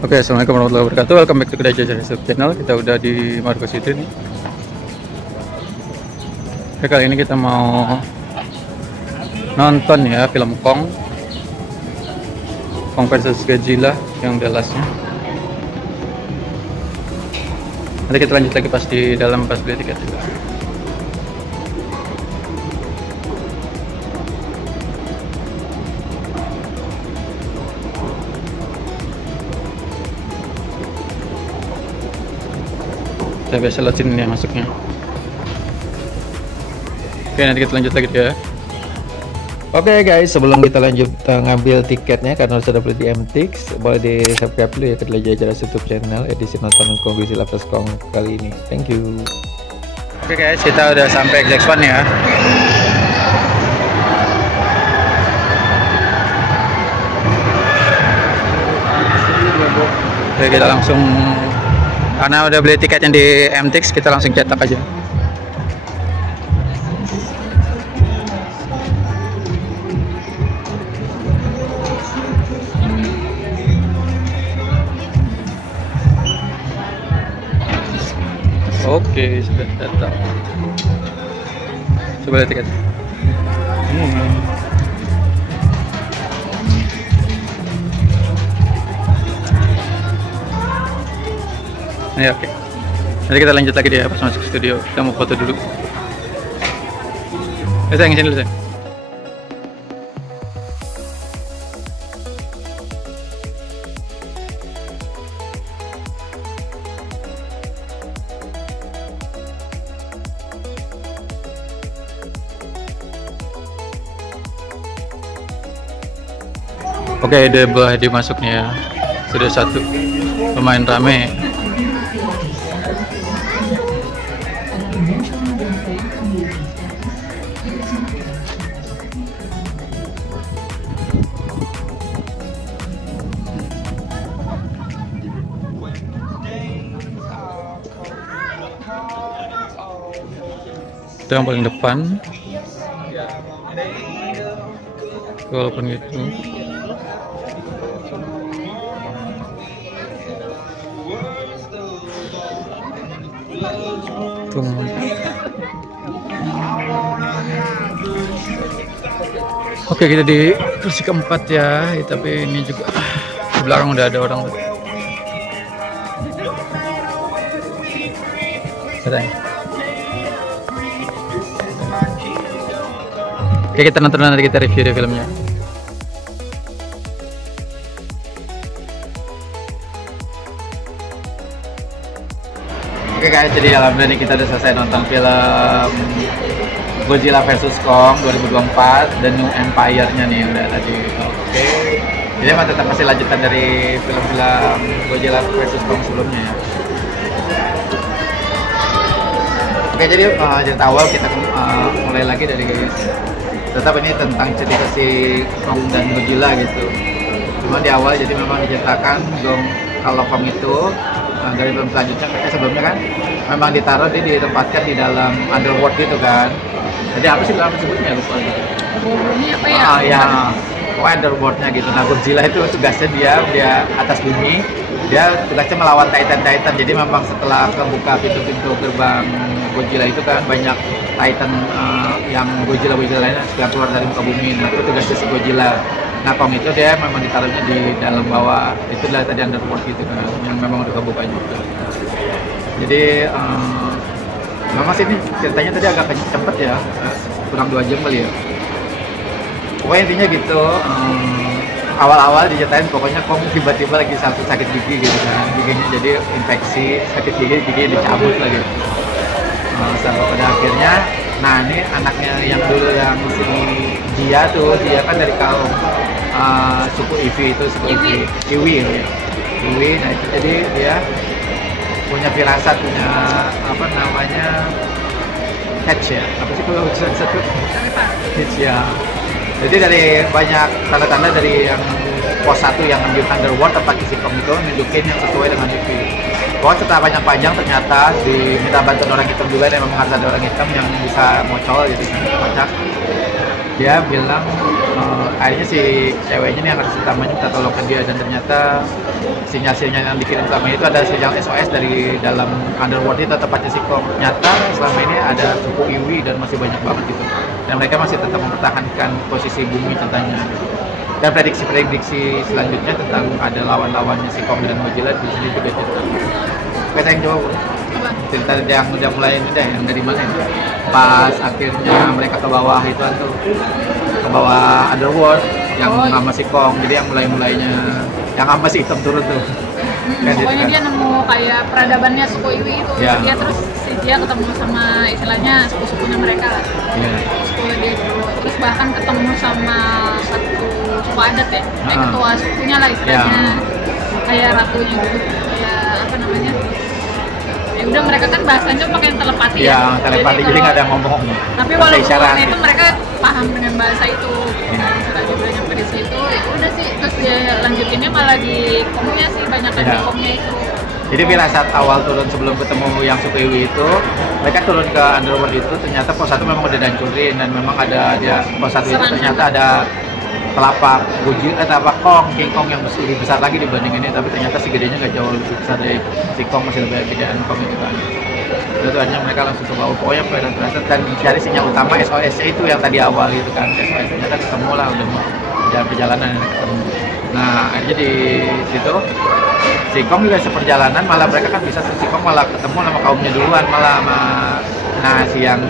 Oke, assalamualaikum warahmatullahi wabarakatuh. Welcome back to Kedai Jajar YouTube channel. Kita udah di Margo City nih. Oke, kali ini kita mau nonton ya film Kong versus Godzilla yang Dallasnya. Nanti kita lanjut lagi pas di dalam pas beli tiket juga. Saya biasa lihat sini ya masuknya. Oke, nanti kita lanjut lagi ya. Oke guys, sebelum kita lanjut ngambil tiketnya karena sudah beli di MTX, boleh di subscribe dulu ya ke Kedai Jajar YouTube channel edisi nonton Kong Godzilla vs Kong kali ini. Thank you. Oke guys, kita udah sampai X1 ya. Oke, kita langsung, karena udah beli tiketnya di MTX, kita langsung cetak aja. Oke, sudah datang. Coba lihat tiket. Ya, oke. Nanti kita lanjut lagi deh pas masuk studio. Kita mau foto dulu. Sayang, sini dulu sayang. Oke, udah dimasuknya ya. Sudah satu. Lumayan rame. Itu yang paling depan. Walaupun gitu. Oke, kita di kursi keempat ya, tapi ini juga di belakang udah ada orang. Oke, kita nonton nanti, kita review deh filmnya. Oke guys, jadi alhamdulillah kita udah selesai nonton film Godzilla vs Kong 2024 The New Empire-nya nih udah tadi. Oke. Jadi emang tetap masih lanjutan dari film-film Godzilla vs Kong sebelumnya ya. Oke, jadi cerita awal kita mulai lagi dari tetap ini tentang cerita si Kong dan Godzilla gitu. Cuma di awal jadi memang diceritakan kalau Kong itu dari film selanjutnya sebelumnya kan memang ditaruh, dia ditempatkan di dalam underworld gitu kan. Jadi apa sih dalam sebutnya lupa gitu. Ini apa ya? Ya, underworldnya gitu. Nah, Godzilla itu tugasnya dia atas bumi, dia tugasnya melawan Titan. Jadi memang setelah kebuka pintu-pintu gerbang Godzilla itu kan banyak Titan yang Godzilla lainnya sudah keluar dari muka bumi. Nah, itu tugasnya si Godzilla. Nah, Kong itu dia memang ditaruhnya di dalam bawah, itulah tadi underworld gitu kan, yang memang udah kebuka juga. Jadi memang sih ini ceritanya tadi agak cepet ya, kurang 2 jam kali ya. Pokoknya intinya gitu, awal-awal diceritain pokoknya Kong tiba-tiba lagi sakit gigi gitu kan, giginya jadi infeksi, sakit giginya dicabut lagi. Sampai pada akhirnya, nah ini anaknya yang dulu yang si dia kan dari kaum suku Iwi itu, Iwi. Nah itu jadi dia punya firasat, punya apa namanya hatch ya, apa sih kalau satu hatch ya. Jadi dari banyak tanda-tanda dari yang pos 1 yang ambil underworld tempat isi Kong itu nunjukin yang sesuai dengan Iwi. Pokoknya setelah panjang-panjang ternyata diminta bantuan orang hitam juga, dan memang harus ada orang hitam yang bisa mocol gitu kan, kocak. Dia bilang akhirnya si ceweknya nih, anak utamanya minta tolong ke dia, dan ternyata sinyal-sinyal yang dikirim selama itu ada sinyal SOS dari dalam underworld itu, tepatnya si Kong. Ternyata selama ini ada suku Iwi dan masih banyak banget gitu, dan mereka masih tetap mempertahankan posisi bumi katanya. Dan prediksi-prediksi selanjutnya tentang ada lawan-lawannya si Kong dan Godzilla di sini juga cerita. Oke, saya jawab cerita yang udah mulai ini deh, yang dari mana ya? Pas akhirnya mereka ke bawah itu tuh, ke bawah underworld yang sama si Kong. Jadi yang mulainya yang sama si hitam turun tuh. Pokoknya dia nemu kayak peradabannya suku Iwi itu, ya. dia terus dia ketemu sama istilahnya suku-sukunya mereka, suku dia dulu. Terus bahkan ketemu sama satu suku adat ya, ketua sukunya lah istilahnya, kayak ratunya gitu, kayak apa namanya? Ya udah, mereka kan bahasanya pakai telepati ya. Telepati, jadi nggak ada ngomong. Tapi walaupun itu mereka paham dengan bahasa itu. Setelah juga nyampe di situ, ya udah sih. Terus dia lanjutinnya malah di Kongnya sih, banyak di Kongnya itu. Jadi firasat awal turun sebelum ketemu yang suku Iwi itu, mereka turun ke underworld itu, ternyata pos 1 memang udah dihancurin, dan memang ada dia pos 1 itu ternyata ada telapak Godzilla, telapak Kong, King Kong yang lebih besar lagi dibanding ini, tapi ternyata si gedenya nggak jauh lebih besar dari si Kong, masih lebih gedean Kong itu kan. Itu akhirnya mereka langsung ke bawah, pokoknya firasat dan cari sinyal utama SOS itu yang tadi awal itu kan, SOS ternyata ketemu lah, udah jalan perjalanan ketemu. Nah akhirnya di situ si Kong juga seperjalanan, malah mereka kan bisa, si Kong malah ketemu sama kaumnya duluan, malah sama si yang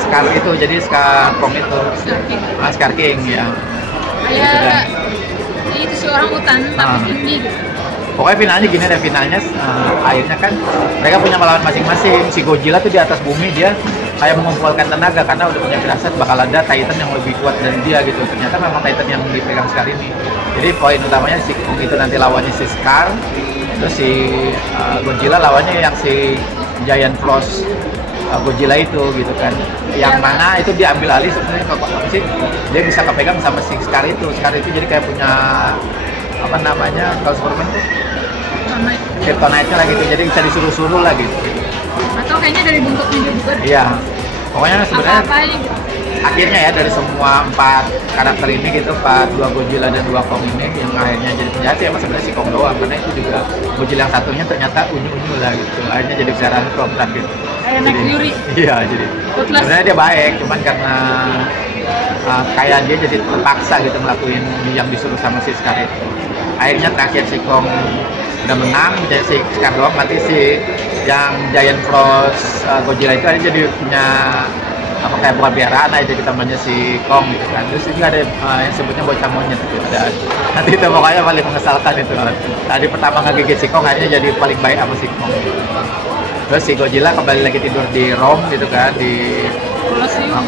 Scar itu, jadi Scar Kong itu Scar King ya. Kayak itu si orang hutan tapi tinggi gitu. Pokoknya finalnya gini deh, finalnya akhirnya kan mereka punya lawan masing-masing. Si Godzilla tuh di atas bumi, dia kayak mengumpulkan tenaga karena udah punya firasat bakal ada Titan yang lebih kuat dari dia gitu. Ternyata memang Titan yang dipegang Scar ini. Jadi poin utamanya si Kong itu nanti lawannya si Scar, terus si Godzilla lawannya yang si Giant Frost Godzilla itu gitu kan. Yang mana itu diambil alih sebenarnya sih, dia bisa kepegang sama si Scar itu. Scar itu jadi kayak punya apa namanya, kalau Superman tuh Kryptonite lah gitu, jadi bisa disuruh-suruh lah gitu. Atau kayaknya dari bentuknya juga. Iya, pokoknya sebenarnya gitu. Akhirnya ya dari semua 4 karakter ini gitu, 2 Godzilla dan 2 Kong ini yang akhirnya jadi penjahat ya, emang sebenarnya si Kong doang, karena itu juga Godzilla yang satunya ternyata unyu-unyu lah gitu, akhirnya jadi besaran Kong gitu. Kayak Nick Fury. Iya, jadi sebenarnya dia baik, cuman karena kayak dia jadi terpaksa gitu ngelakuin yang disuruh sama si Scar itu. Akhirnya terakhir si Kong udah menang, jadi si Scar doang mati, si yang Giant Frost Godzilla itu akhirnya jadi punya apa kayak bukan piaraan aja kita namanya si Kong gitu kan. Terus juga ada yang sebutnya bocah monyet gitu. Dan nanti itu pokoknya paling mengesalkan itu. Tadi pertama ngegigit si Kong, akhirnya jadi paling baik sama si Kong. Terus si Godzilla kembali lagi tidur di Rome gitu kan, di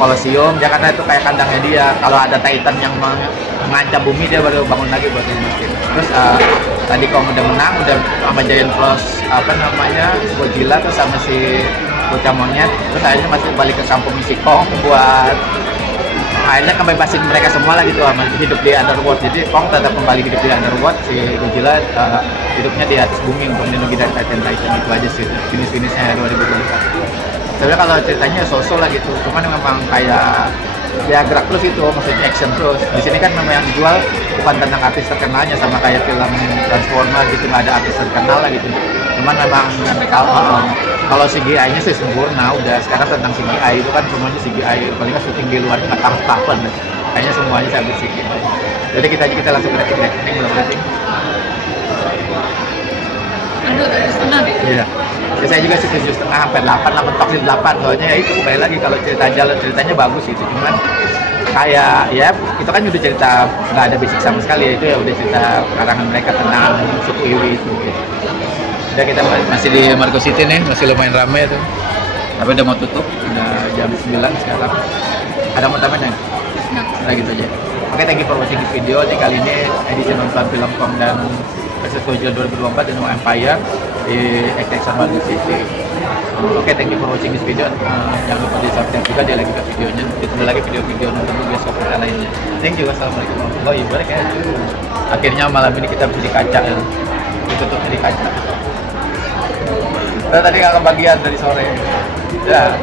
Colosseum. Ya karena itu kayak kandangnya dia. Kalau ada Titan yang mengancam bumi, dia baru bangun lagi buat mungkin. Terus tadi Kong udah menang, udah sama Giant Frost apa namanya Godzilla, terus sama si bocah monyet. Terus akhirnya masih balik ke kampung si Kong buat akhirnya kebebasin mereka semua lah gitu, hidup di underworld. Jadi Kong tetap kembali hidup di underworld, si Godzilla hidupnya di atas bumi untuk melindungi dari Titan itu aja sih finish-finishnya 2024. Sebenarnya kalau ceritanya sosok lah gitu, cuman memang kayak ya gerak terus itu, maksudnya action terus. Di sini kan memang yang dijual bukan tentang artis terkenalnya, sama kayak film Transformers gitu, nggak ada artis terkenal lah gitu. Cuman memang kalau CGI-nya sih sempurna udah. Sekarang tentang CGI itu kan semuanya CGI, paling kan syuting di luar nggak tahan kayaknya semuanya sampai CGI. Jadi kita langsung ke rating, belum rating. Aduh, 7,5. Iya. Ya, saya juga sih 7,5 sampai 8 lah, mentok sih 8. Soalnya ya itu kembali lagi kalau ceritanya bagus itu, cuman kayak ya itu kan udah cerita nggak ada basic sama sekali, itu ya udah cerita karangan mereka tentang suku Iwi itu gitu. Udah, kita masih di Marco City nih, masih lumayan ramai tuh, tapi udah mau tutup, udah jam 9 sekarang. Ada mau tambahan? Nah gitu aja. Oke, thank you for watching this video. Jadi kali ini edisi nonton film Kong dan versus Godzilla 2024 dan Empire di Extinction Marco City. Oke, thank you for watching this video. Jangan lupa di subscribe juga, dia lagi ke videonya. Ditunggu lagi video-video nonton bioskop kita lainnya. Thank you, wassalamualaikum warahmatullahi wabarakatuh. Akhirnya malam ini kita bisa di kaca ya. Ditutupnya di kaca. Tadi nggak kebagian dari sore. Ya.